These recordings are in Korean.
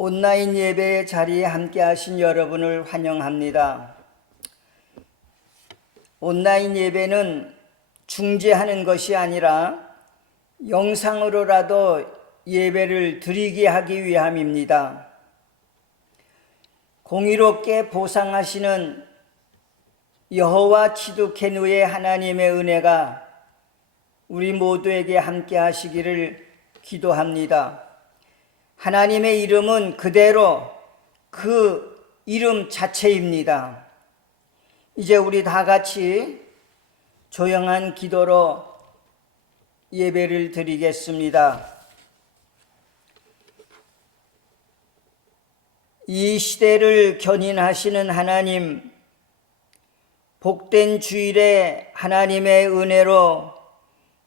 온라인 예배 자리에 함께 하신 여러분을 환영합니다. 온라인 예배는 중재하는 것이 아니라 영상으로라도 예배를 드리게 하기 위함입니다. 공의롭게 보상하시는 여호와 치두케누의 하나님의 은혜가 우리 모두에게 함께 하시기를 기도합니다. 하나님의 이름은 그대로 그 이름 자체입니다. 이제 우리 다 같이 조용한 기도로 예배를 드리겠습니다. 이 시대를 견인하시는 하나님, 복된 주일에 하나님의 은혜로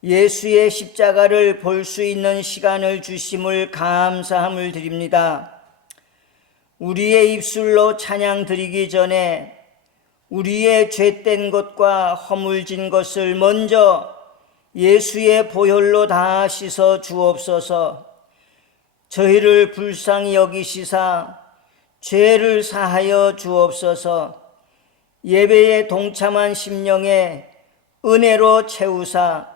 예수의 십자가를 볼 수 있는 시간을 주심을 감사함을 드립니다. 우리의 입술로 찬양 드리기 전에 우리의 죄된 것과 허물진 것을 먼저 예수의 보혈로 다 씻어 주옵소서. 저희를 불쌍히 여기시사 죄를 사하여 주옵소서. 예배에 동참한 심령에 은혜로 채우사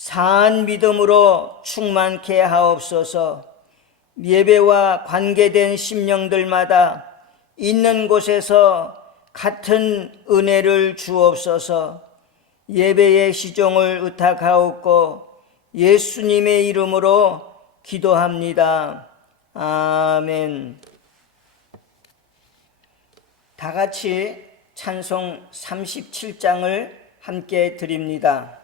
사한 믿음으로 충만케 하옵소서. 예배와 관계된 심령들마다 있는 곳에서 같은 은혜를 주옵소서. 예배의 시종을 의탁하옵고 예수님의 이름으로 기도합니다. 아멘. 다 같이 찬송 37장을 함께 드립니다.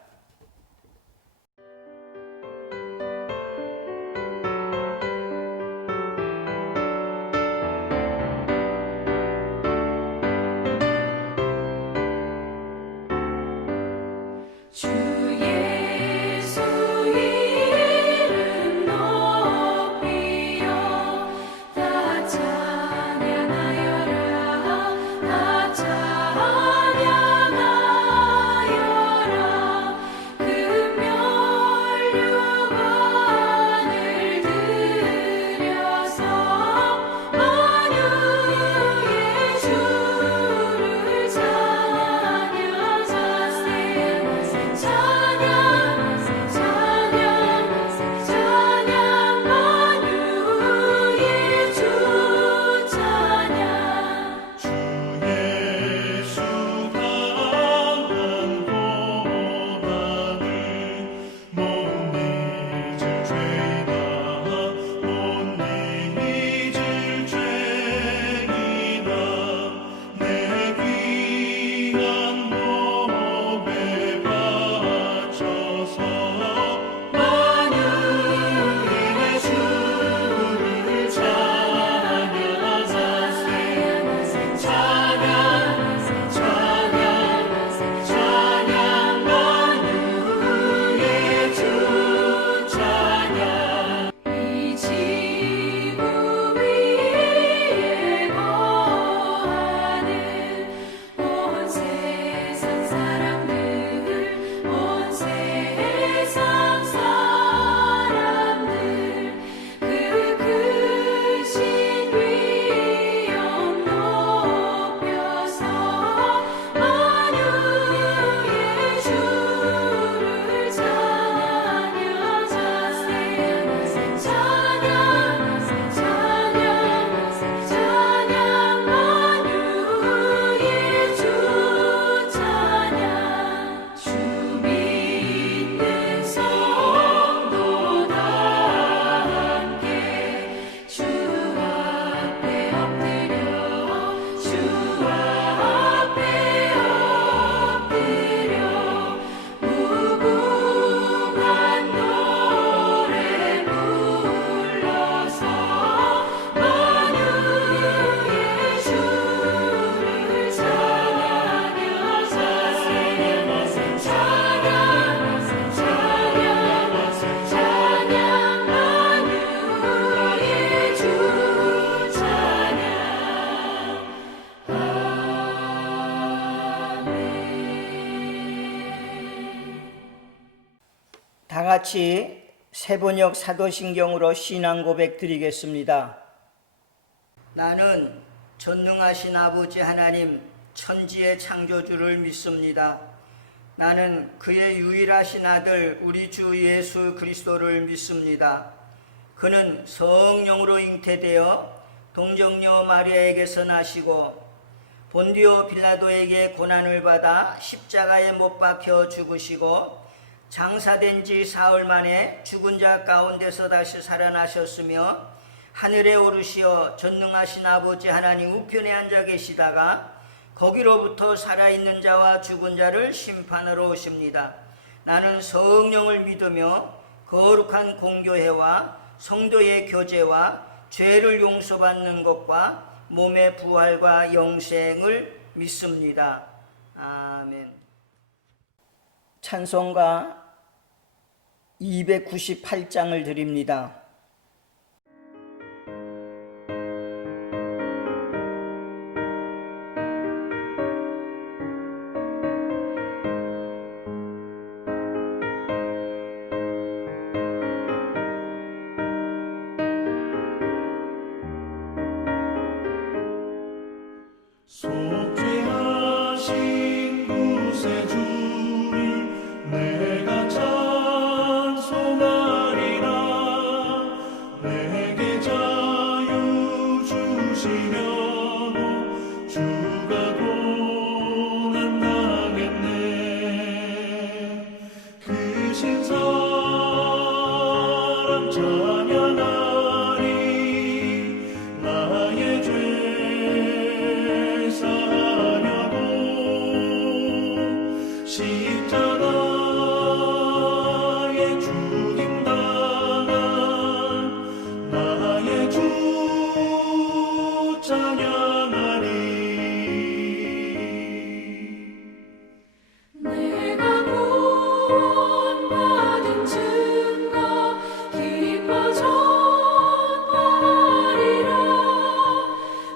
다 같이 세번역 사도신경으로 신앙 고백 드리겠습니다. 나는 전능하신 아버지 하나님 천지의 창조주를 믿습니다. 나는 그의 유일하신 아들 우리 주 예수 그리스도를 믿습니다. 그는 성령으로 잉태되어 동정녀 마리아에게서 나시고 본디오 빌라도에게 고난을 받아 십자가에 못 박혀 죽으시고 장사된 지 사흘 만에 죽은 자 가운데서 다시 살아나셨으며 하늘에 오르시어 전능하신 아버지 하나님 우편에 앉아 계시다가 거기로부터 살아있는 자와 죽은 자를 심판하러 오십니다. 나는 성령을 믿으며 거룩한 공교회와 성도의 교제와 죄를 용서받는 것과 몸의 부활과 영생을 믿습니다. 아멘. 찬송가 298장을 드립니다. 속죄하신 구세주를 내가 찬송하리라. 내게 자유 주시려고 주가 고난당했네. 그 신사랑 찬양하리. 나의 죄 십자가에 죽임당한 나의 주 찬양하리. 내가 구원받은 증거 기뻐 전파하리라.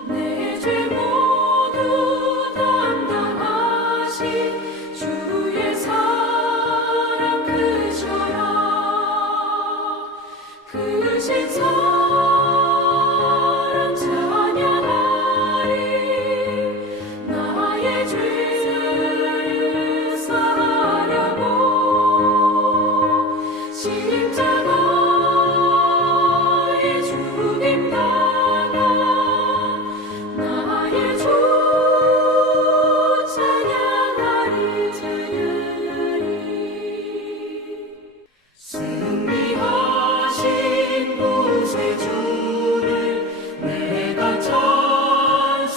내 죄 모두 담당하신 주의 사랑 크셔라. 크신 사랑 찬양하리. 나의 죄를 사하려고 십자가에 죽임당한 나의 주 찬양하리. 승리하신 구세주를 내가 찬송하리라.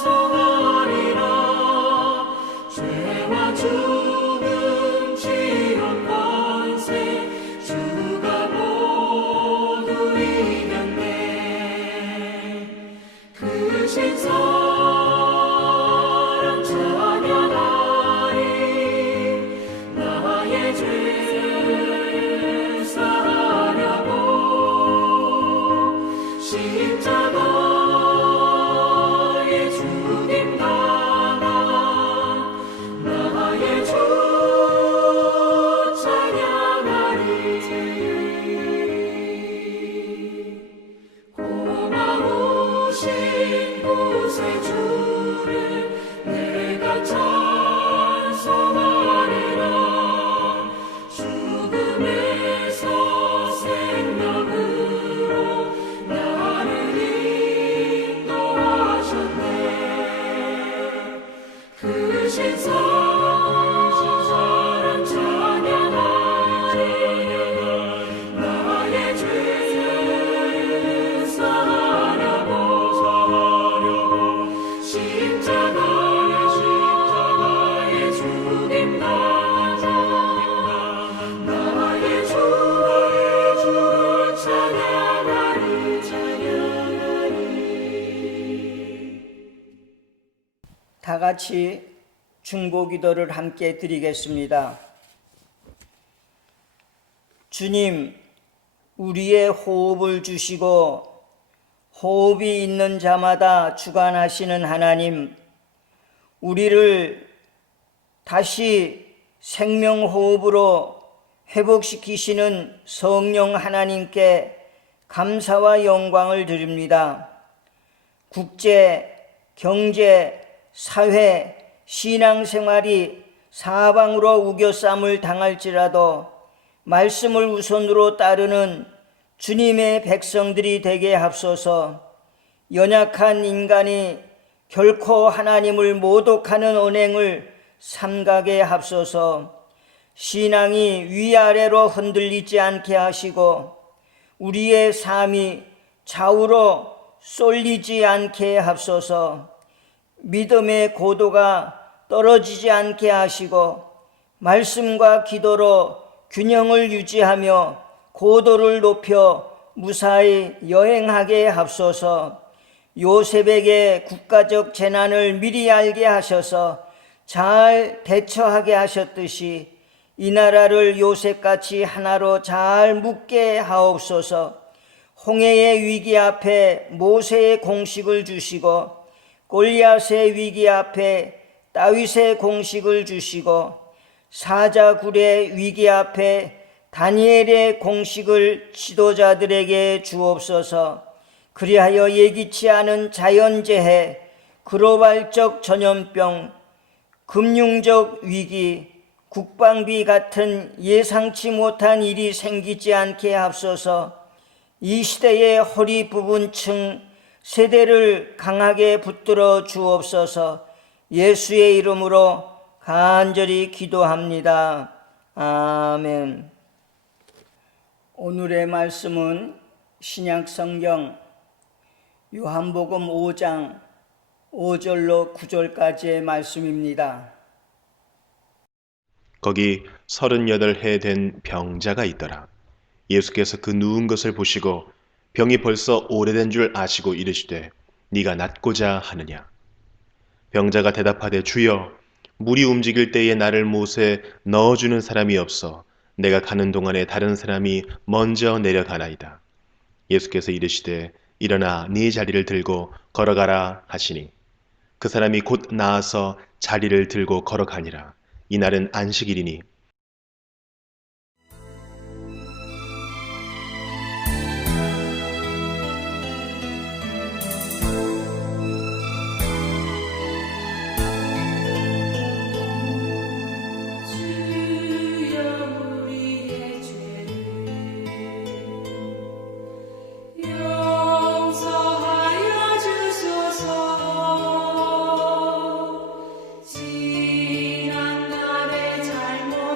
죄와 죽음 지옥 권세 주가 모두 이겼네. 크신 사랑 찬양하리. 나의 죄를 사하려고 십자가에 죽임당한 나의 주 찬양하리. 고마우신 구세주를 내가 찬송하리라. 죽음에서 생명으로 나를 인도하셨네. 크신 사랑 찬양하리. 나의 죄를 사하려고 십자가에 죽임당한 나의 주를 찬양하리. 다 같이 중보기도를 함께 드리겠습니다. 주님, 우리의 호흡을 주시고 호흡이 있는 자마다 주관하시는 하나님, 우리를 다시 생명호흡으로 회복시키시는 성령 하나님께 감사와 영광을 드립니다. 국제, 경제, 사회, 신앙생활이 사방으로 우겨쌈을 당할지라도 말씀을 우선으로 따르는 주님의 백성들이 되게 하옵소서. 연약한 인간이 결코 하나님을 모독하는 언행을 삼가게 하옵소서. 신앙이 위아래로 흔들리지 않게 하시고 우리의 삶이 좌우로 쏠리지 않게 하옵소서. 믿음의 고도가 떨어지지 않게 하시고 말씀과 기도로 균형을 유지하며 고도를 높여 무사히 여행하게 하옵소서. 요셉에게 국가적 재난을 미리 알게 하셔서 잘 대처하게 하셨듯이 이 나라를 요셉같이 하나로 잘 묶게 하옵소서. 홍해의 위기 앞에 모세의 공식을 주시고 골리앗의 위기 앞에 다윗의 공식을 주시고 사자굴의 위기 앞에 다니엘의 공식을 지도자들에게 주옵소서. 그리하여 예기치 않은 자연재해, 글로벌적 전염병, 금융적 위기, 국방비 같은 예상치 못한 일이 생기지 않게 하옵소서. 이 시대의 허리 부분층 세대를 강하게 붙들어 주옵소서. 예수의 이름으로 간절히 기도합니다. 아멘. 오늘의 말씀은 신약성경 요한복음 5장 5절로 9절까지의 말씀입니다. 거기 38해 된 병자가 있더라. 예수께서 그 누운 것을 보시고 병이 벌써 오래된 줄 아시고 이르시되 네가 낫고자 하느냐. 병자가 대답하되 주여 물이 움직일 때에 나를 못에 넣어주는 사람이 없어 내가 가는 동안에 다른 사람이 먼저 내려가나이다. 예수께서 이르시되 일어나 네 자리를 들고 걸어가라 하시니 그 사람이 곧 나아서 자리를 들고 걸어가니라. 이날은 안식일이니 지난 날의 잘못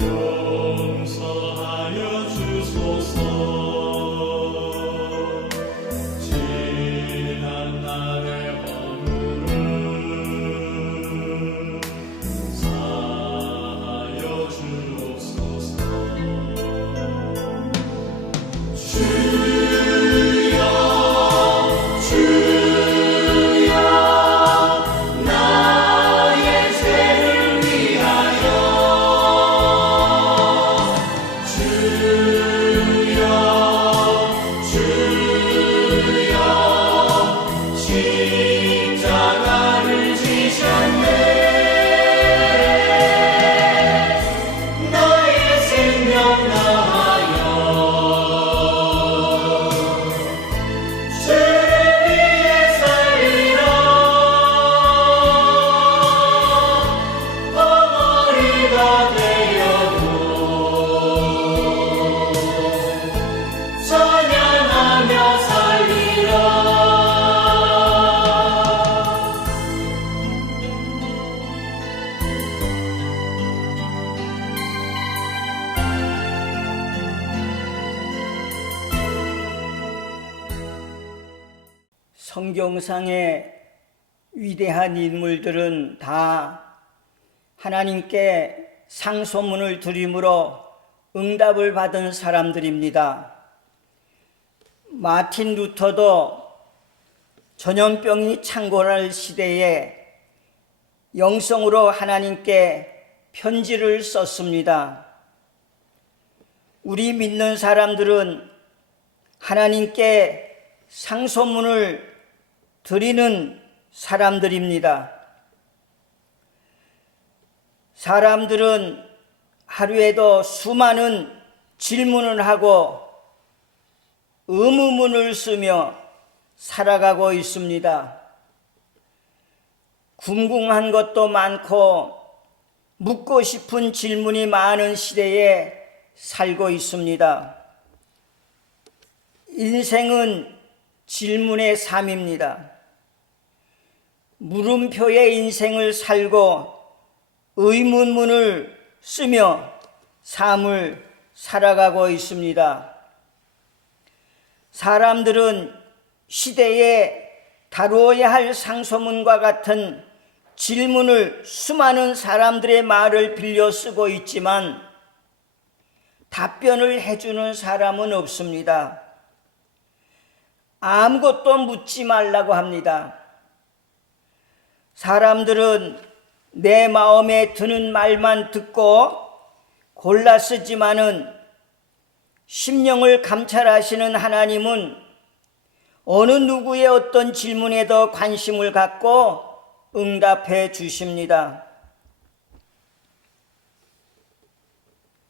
용서하여 주소서. 지난 날의 허물을 사하여 주옵소서. 십자가를 지셨네. 나의 생명 다하여 주를 위해 살리라. 벙어리가 되어도 찬양하며 살리라. 성경상의 위대한 인물들은 다 하나님께 상소문을 드림으로 응답을 받은 사람들입니다. 마틴 루터도 전염병이 창궐할 시대에 영성으로 하나님께 편지를 썼습니다. 우리 믿는 사람들은 하나님께 상소문을 드리는 사람들입니다. 사람들은 하루에도 수많은 질문을 하고 의문문을 쓰며 살아가고 있습니다. 궁금한 것도 많고 묻고 싶은 질문이 많은 시대에 살고 있습니다. 인생은 질문의 삶입니다. 물음표의 인생을 살고 의문문을 쓰며 삶을 살아가고 있습니다. 사람들은 시대에 다루어야 할 상소문과 같은 질문을 수많은 사람들의 말을 빌려 쓰고 있지만 답변을 해주는 사람은 없습니다. 아무것도 묻지 말라고 합니다. 사람들은 내 마음에 드는 말만 듣고 골라 쓰지만은 심령을 감찰하시는 하나님은 어느 누구의 어떤 질문에도 관심을 갖고 응답해 주십니다.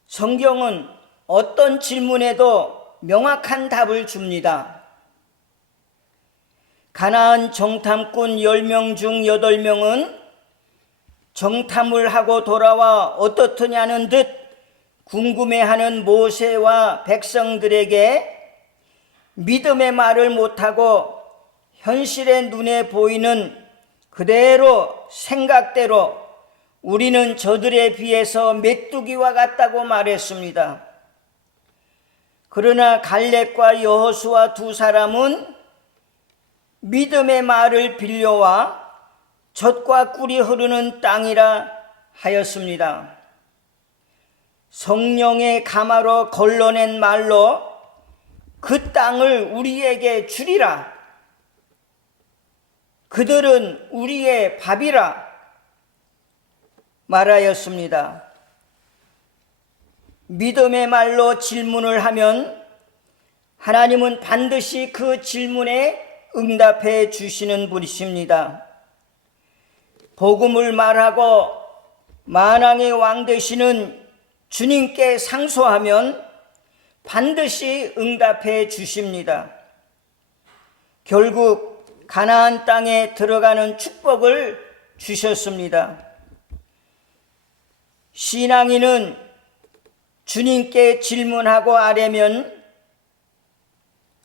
성경은 어떤 질문에도 명확한 답을 줍니다. 가나안 정탐꾼 10명 중 8명은 정탐을 하고 돌아와 어떻느냐는 듯 궁금해하는 모세와 백성들에게 믿음의 말을 못하고 현실의 눈에 보이는 그대로 생각대로 우리는 저들에 비해서 메뚜기와 같다고 말했습니다. 그러나 갈렙과 여호수아 두 사람은 믿음의 말을 빌려와 젖과 꿀이 흐르는 땅이라 하였습니다. 성령의 가마로 걸러낸 말로 그 땅을 우리에게 주리라. 그들은 우리의 밥이라 말하였습니다. 믿음의 말로 질문을 하면 하나님은 반드시 그 질문에 응답해 주시는 분이십니다. 복음을 말하고 만왕의 왕 되시는 주님께 상소하면 반드시 응답해 주십니다. 결국 가나안 땅에 들어가는 축복을 주셨습니다. 신앙인은 주님께 질문하고 아뢰면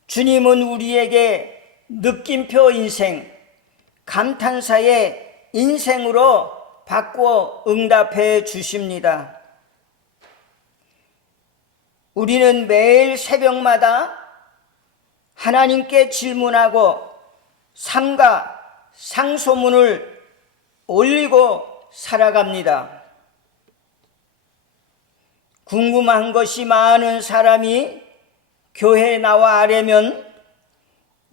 주님은 우리에게 느낌표 인생, 감탄사의 인생으로 바꾸어 응답해 주십니다. 우리는 매일 새벽마다 하나님께 질문하고 삼가 상소문을 올리고 살아갑니다. 궁금한 것이 많은 사람이 교회에 나와 아뢰면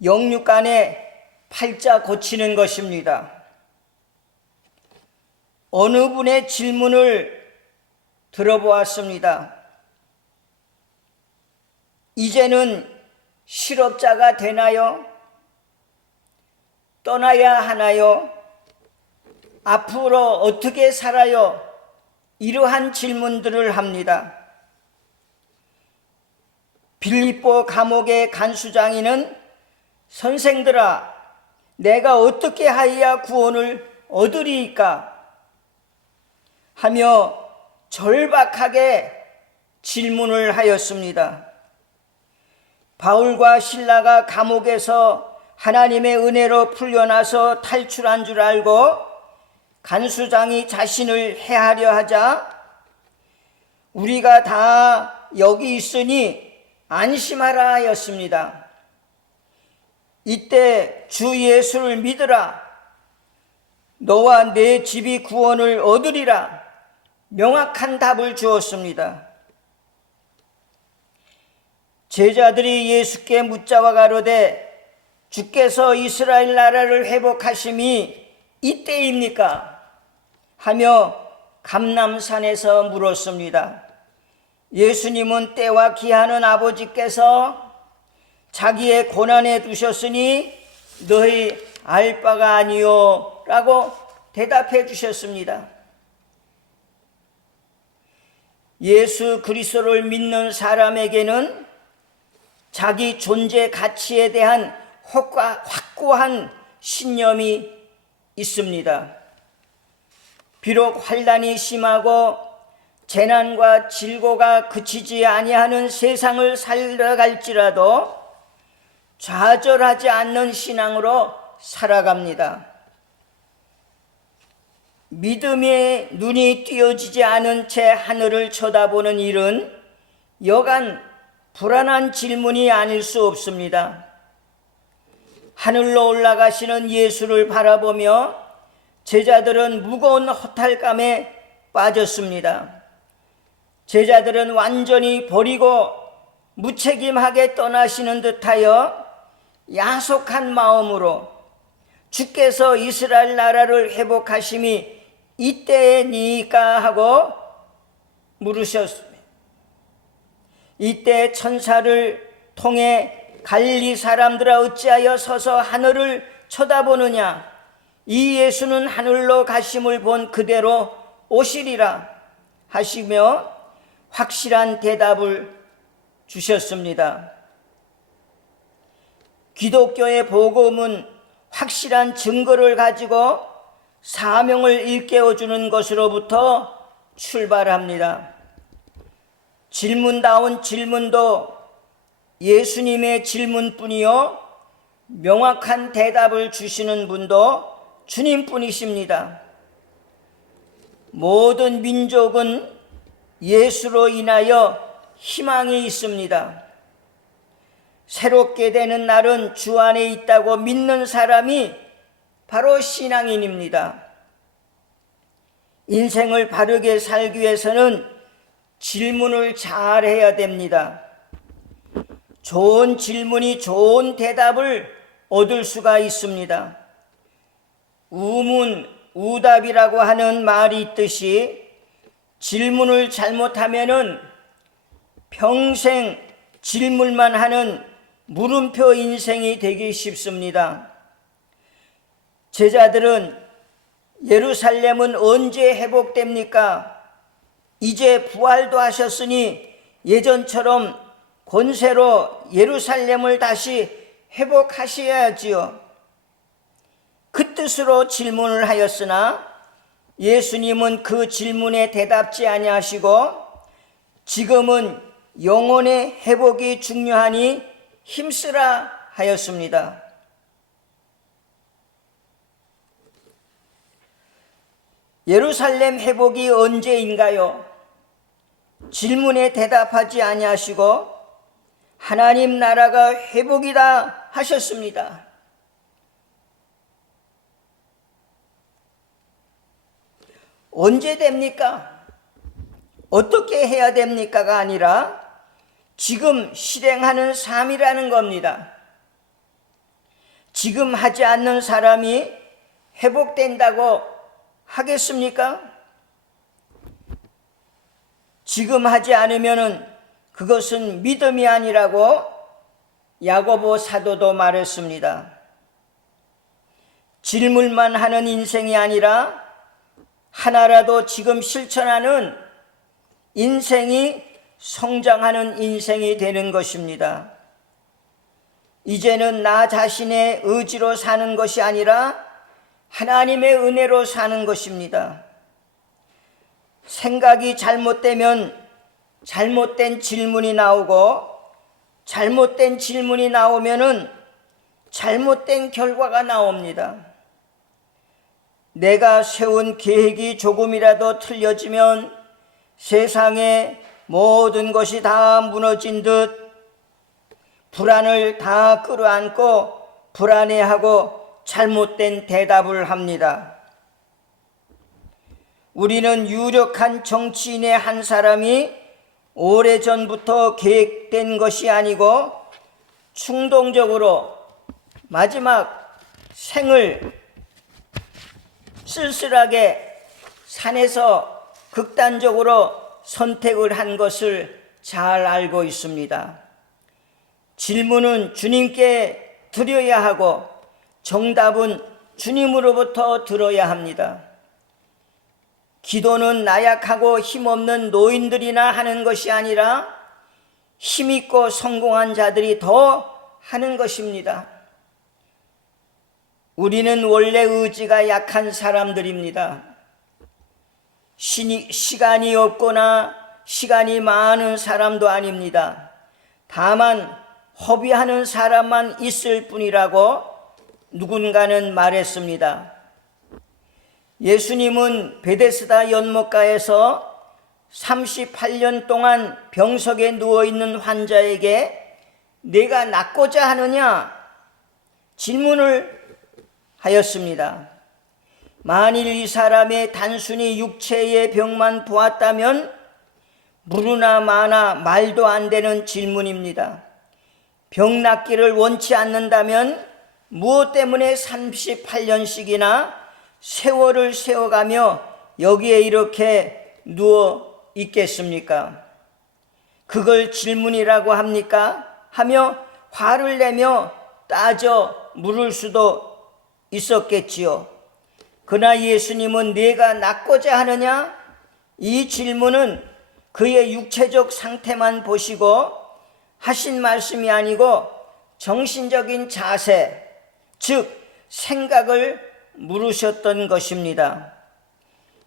영육간에 팔자 고치는 것입니다. 어느 분의 질문을 들어보았습니다. 이제는 실업자가 되나요? 떠나야 하나요? 앞으로 어떻게 살아요? 이러한 질문들을 합니다. 빌립보 감옥의 간수장이는 선생들아, 내가 어떻게 하여야 구원을 얻으리이까? 하며 절박하게 질문을 하였습니다. 바울과 실라가 감옥에서 하나님의 은혜로 풀려나서 탈출한 줄 알고 간수장이 자신을 해하려 하자 우리가 다 여기 있으니 안심하라 하였습니다. 이때 주 예수를 믿으라. 너와 내 집이 구원을 얻으리라. 명확한 답을 주었습니다. 제자들이 예수께 묻자와 가로되 주께서 이스라엘 나라를 회복하심이 이때입니까? 하며 감람산에서 물었습니다. 예수님은 때와 기한은 아버지께서 자기의 고난에 두셨으니 너희 알 바가 아니요 라고 대답해 주셨습니다. 예수 그리스도를 믿는 사람에게는 자기 존재 가치에 대한 확고한 신념이 있습니다. 비록 환난이 심하고 재난과 질고가 그치지 아니하는 세상을 살아갈지라도 좌절하지 않는 신앙으로 살아갑니다. 믿음의 눈이 띄어지지 않은 채 하늘을 쳐다보는 일은 여간 불안한 질문이 아닐 수 없습니다. 하늘로 올라가시는 예수를 바라보며 제자들은 무거운 허탈감에 빠졌습니다. 제자들은 완전히 버리고 무책임하게 떠나시는 듯하여 야속한 마음으로 주께서 이스라엘 나라를 회복하심이 이때니까 하고 물으셨습니다. 이때 천사를 통해 갈릴리 사람들아 어찌하여 서서 하늘을 쳐다보느냐? 이 예수는 하늘로 가심을 본 그대로 오시리라 하시며 확실한 대답을 주셨습니다. 기독교의 복음은 확실한 증거를 가지고 사명을 일깨워주는 것으로부터 출발합니다. 질문다운 질문도 예수님의 질문뿐이요 명확한 대답을 주시는 분도 주님뿐이십니다. 모든 민족은 예수로 인하여 희망이 있습니다. 새롭게 되는 날은 주 안에 있다고 믿는 사람이 바로 신앙인입니다. 인생을 바르게 살기 위해서는 질문을 잘 해야 됩니다. 좋은 질문이 좋은 대답을 얻을 수가 있습니다. 우문우답이라고 하는 말이 있듯이 질문을 잘못하면은 평생 질문만 하는 물음표 인생이 되기 쉽습니다. 제자들은 예루살렘은 언제 회복됩니까? 이제 부활도 하셨으니 예전처럼 권세로 예루살렘을 다시 회복하셔야지요. 그 뜻으로 질문을 하였으나 예수님은 그 질문에 대답지 아니하시고 지금은 영혼의 회복이 중요하니 힘쓰라 하였습니다. 예루살렘 회복이 언제인가요? 질문에 대답하지 아니하시고 하나님 나라가 회복이다 하셨습니다. 언제 됩니까? 어떻게 해야 됩니까가 아니라 지금 실행하는 삶이라는 겁니다. 지금 하지 않는 사람이 회복된다고 하겠습니까? 지금 하지 않으면은 그것은 믿음이 아니라고 야고보 사도도 말했습니다. 질문만 하는 인생이 아니라 하나라도 지금 실천하는 인생이 성장하는 인생이 되는 것입니다. 이제는 나 자신의 의지로 사는 것이 아니라 하나님의 은혜로 사는 것입니다. 생각이 잘못되면 잘못된 질문이 나오고 잘못된 질문이 나오면은 잘못된 결과가 나옵니다. 내가 세운 계획이 조금이라도 틀려지면 세상의 모든 것이 다 무너진 듯 불안을 다 끌어안고 불안해하고 잘못된 대답을 합니다. 우리는 유력한 정치인의 한 사람이 오래전부터 계획된 것이 아니고 충동적으로 마지막 생을 쓸쓸하게 산에서 극단적으로 선택을 한 것을 잘 알고 있습니다. 질문은 주님께 드려야 하고 정답은 주님으로부터 들어야 합니다. 기도는 나약하고 힘없는 노인들이나 하는 것이 아니라 힘있고 성공한 자들이 더 하는 것입니다. 우리는 원래 의지가 약한 사람들입니다. 시간이 없거나 시간이 많은 사람도 아닙니다. 다만 허비하는 사람만 있을 뿐이라고 누군가는 말했습니다. 예수님은 베데스다 연못가에서 38년 동안 병석에 누워있는 환자에게 내가 낫고자 하느냐 질문을 하였습니다. 만일 이 사람의 단순히 육체의 병만 보았다면 무르나 마나 말도 안 되는 질문입니다. 병 낫기를 원치 않는다면 무엇 때문에 38년씩이나 세월을 세워가며 여기에 이렇게 누워 있겠습니까? 그걸 질문이라고 합니까? 하며 화를 내며 따져 물을 수도 있었겠지요. 그러나 예수님은 내가 낫고자 하느냐? 이 질문은 그의 육체적 상태만 보시고 하신 말씀이 아니고 정신적인 자세, 즉 생각을 물으셨던 것입니다.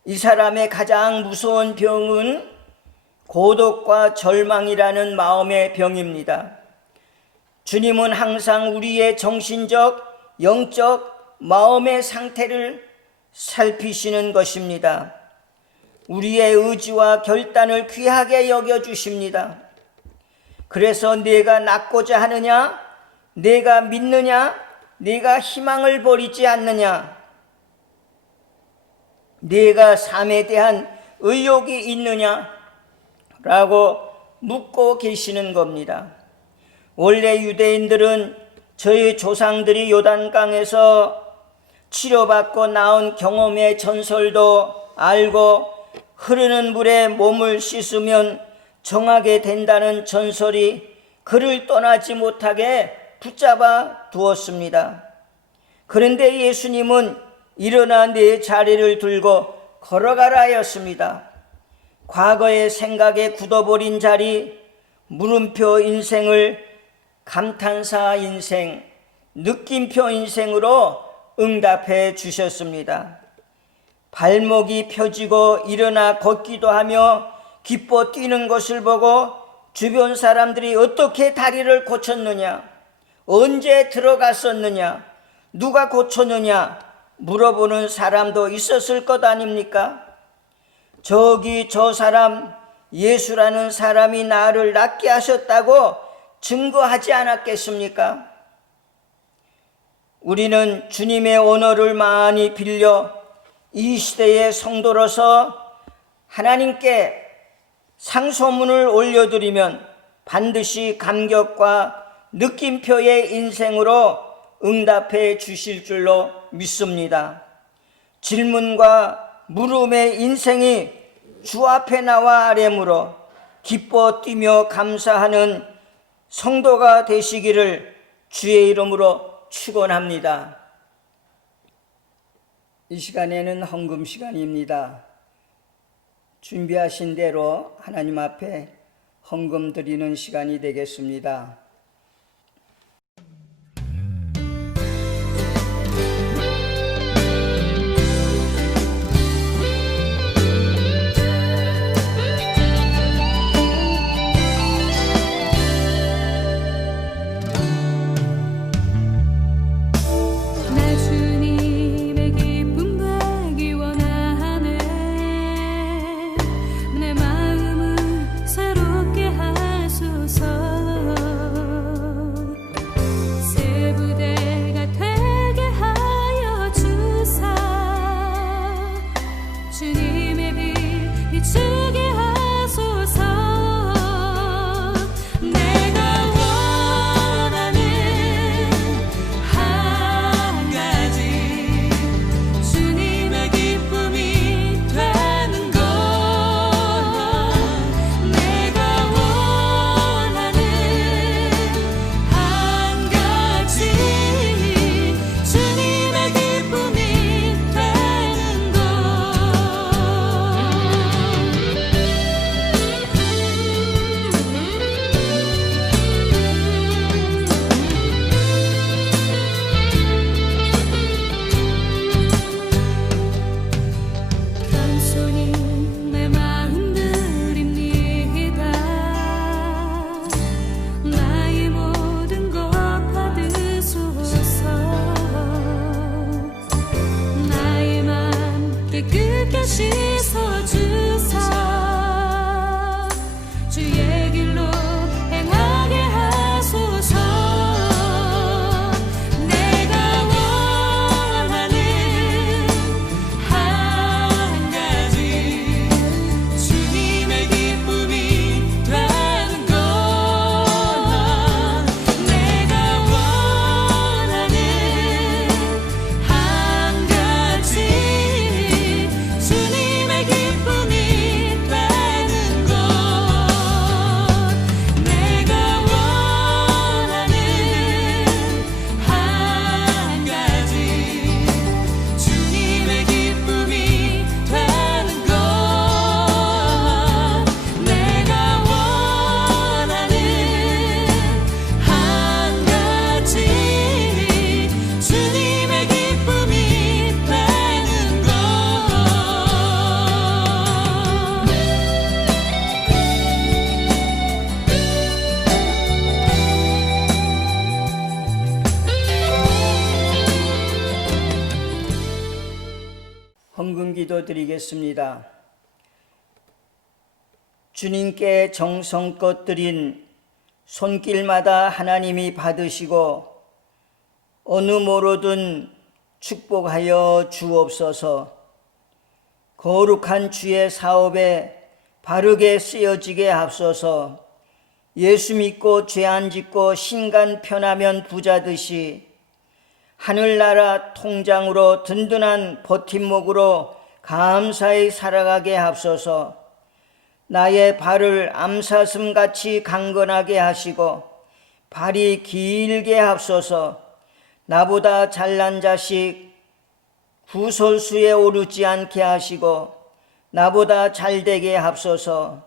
이 사람의 가장 무서운 병은 고독과 절망이라는 마음의 병입니다. 주님은 항상 우리의 정신적, 영적, 마음의 상태를 살피시는 것입니다. 우리의 의지와 결단을 귀하게 여겨주십니다. 그래서 내가 낫고자 하느냐? 내가 믿느냐? 내가 희망을 버리지 않느냐? 내가 삶에 대한 의욕이 있느냐? 라고 묻고 계시는 겁니다. 원래 유대인들은 저희 조상들이 요단강에서 치료받고 나온 경험의 전설도 알고 흐르는 물에 몸을 씻으면 정하게 된다는 전설이 그를 떠나지 못하게 붙잡아 두었습니다. 그런데 예수님은 일어나 내 자리를 들고 걸어가라 하였습니다. 과거의 생각에 굳어버린 자리, 물음표 인생을 감탄사 인생, 느낌표 인생으로 응답해 주셨습니다. 발목이 펴지고 일어나 걷기도 하며 기뻐 뛰는 것을 보고 주변 사람들이 어떻게 다리를 고쳤느냐, 언제 들어갔었느냐, 누가 고쳤느냐 물어보는 사람도 있었을 것 아닙니까? 저기 저 사람 예수라는 사람이 나를 낫게 하셨다고 증거하지 않았겠습니까? 우리는 주님의 언어를 많이 빌려 이 시대의 성도로서 하나님께 상소문을 올려드리면 반드시 감격과 느낌표의 인생으로 응답해 주실 줄로 믿습니다. 질문과 물음의 인생이 주 앞에 나와 아뢰므로 기뻐 뛰며 감사하는 성도가 되시기를 주의 이름으로 축원합니다. 이 시간에는 헌금 시간입니다. 준비하신 대로 하나님 앞에 헌금 드리는 시간이 되겠습니다. 헌금 기도 드리겠습니다. 주님께 정성껏 드린 손길마다 하나님이 받으시고 어느 모로든 축복하여 주옵소서. 거룩한 주의 사업에 바르게 쓰여지게 하옵소서. 예수 믿고 죄 안 짓고 신간 편하면 부자듯이 하늘나라 통장으로 든든한 버팀목으로 감사히 살아가게 하옵소서. 나의 발을 암사슴같이 강건하게 하시고 발이 길게 하옵소서. 나보다 잘난 자식 구설수에 오르지 않게 하시고 나보다 잘되게 하옵소서.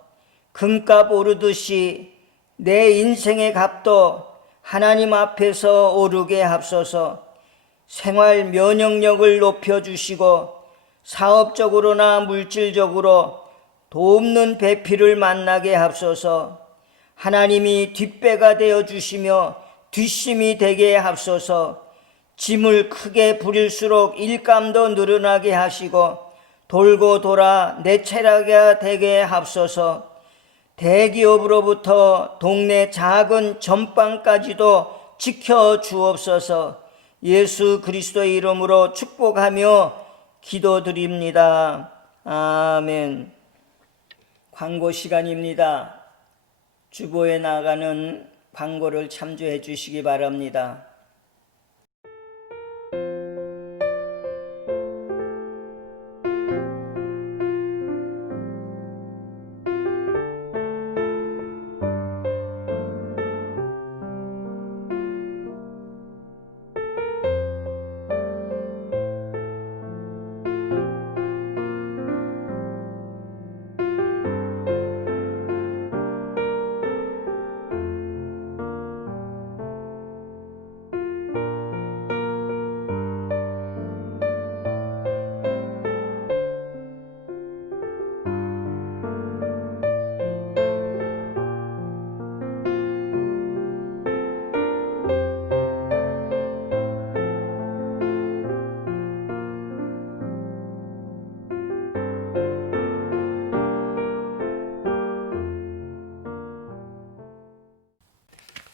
금값 오르듯이 내 인생의 값도 하나님 앞에서 오르게 하옵소서. 생활 면역력을 높여주시고 사업적으로나 물질적으로 돕는 배필을 만나게 하옵소서. 하나님이 뒷배가 되어주시며 뒷심이 되게 하옵소서. 짐을 크게 부릴수록 일감도 늘어나게 하시고 돌고 돌아 내체라게 되게 하옵소서. 대기업으로부터 동네 작은 전방까지도 지켜 주옵소서. 예수 그리스도의 이름으로 축복하며 기도드립니다. 아멘. 광고 시간입니다. 주보에 나가는 광고를 참조해 주시기 바랍니다.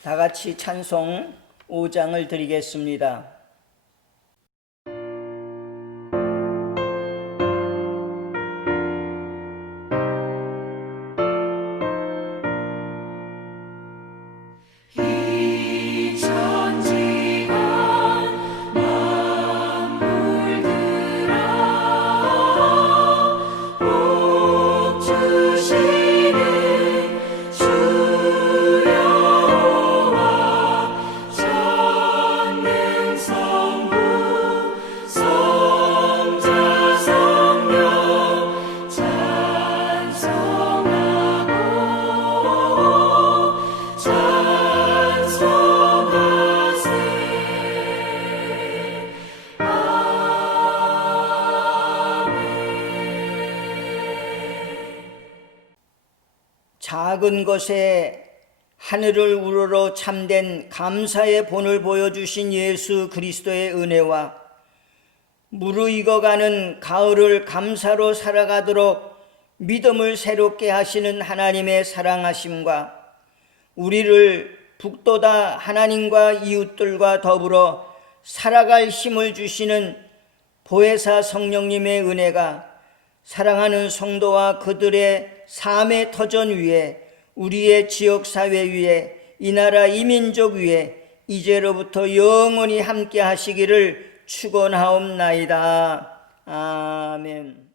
다 같이 찬송 5장을 드리겠습니다. 이 천지가 만물들아 복 주시는 주 여호와 전능성부 성자 성령 찬송하고 작은 것에 하늘을 우러러 참된 감사의 본을 보여주신 예수 그리스도의 은혜와 무르익어가는 가을을 감사로 살아가도록 믿음을 새롭게 하시는 하나님의 사랑하심과 우리를 북돋아 하나님과 이웃들과 더불어 살아갈 힘을 주시는 보혜사 성령님의 은혜가 사랑하는 성도와 그들의 삶의 터전 위에, 우리의 지역사회 위에, 이 나라 이 민족 위에 이제로부터 영원히 함께 하시기를 축원하옵나이다. 아멘.